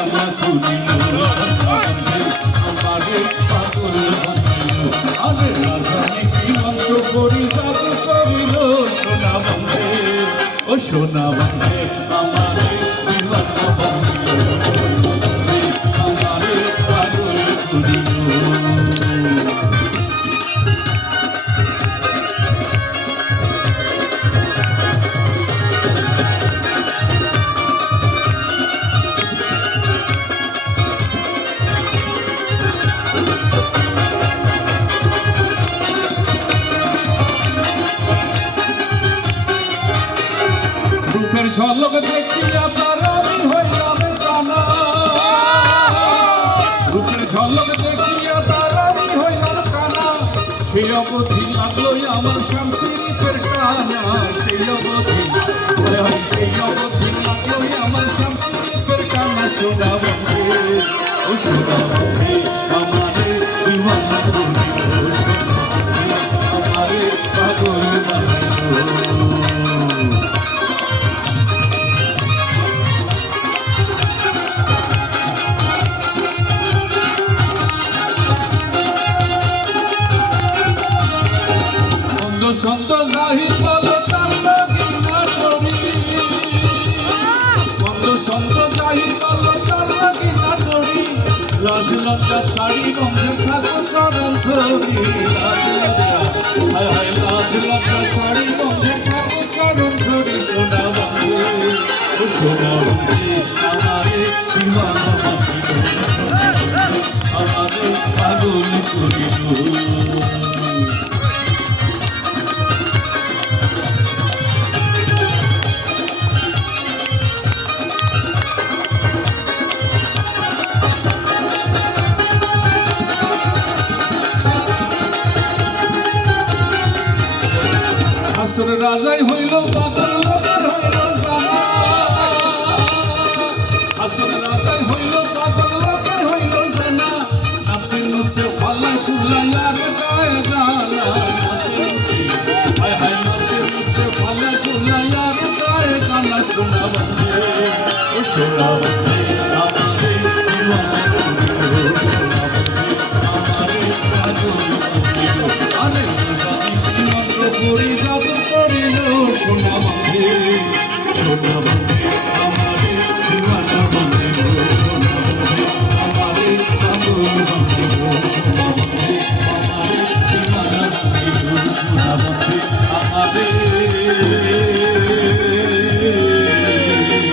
দিওয়ানা করিল আমারে পাগল বানাইল আরে রাজনীতি মন্ত্র করি জাদু করিল সোনা বন্ধে ও সোনা বন্ধে আমারে দিওয়ানা বানাইল আমারে পাগল করিল রূপের ঝলক দেখিয়া তার আমি হইলাম কানা রূপের ঝলক দেখিয়া তার আমি হইলাম কানা সেই অবধি লাগলো আমার শান্তির টানা সেই অবধি লাগলো আমার শান্তির টানা সোনা বন্ধে ও সোনা বন্ধে আমারে দিওয়ানা করিল আমারে পাগল বানাইল ছন্দ নাহি চলো চান্দিনা তরি ছন্দ নাহি চলো চান্দিনা তরি লাজ লজ্জা শাড়ি গন্ধে ঠাকুর চরণ ধরি লাজ লজ্জা শাড়ি গন্ধে ঠাকুর চরণ ধরি সোনা বন্ধে ও সোনা বন্ধে আমারে দিওয়ানা বানাইল আমারে পাগল করিল আসর রাজাই হইল পাগল লোকের হইল জানা আসর রাজাই হইল পাগল লোকের হইল জানা নাচে নাচে ফালা চুলাইয়ার গায়ে জানা নাচে নাচে ফালা চুলাইয়ার গায়ে জানা সোনা বন্ধে ও সোনা বন্ধে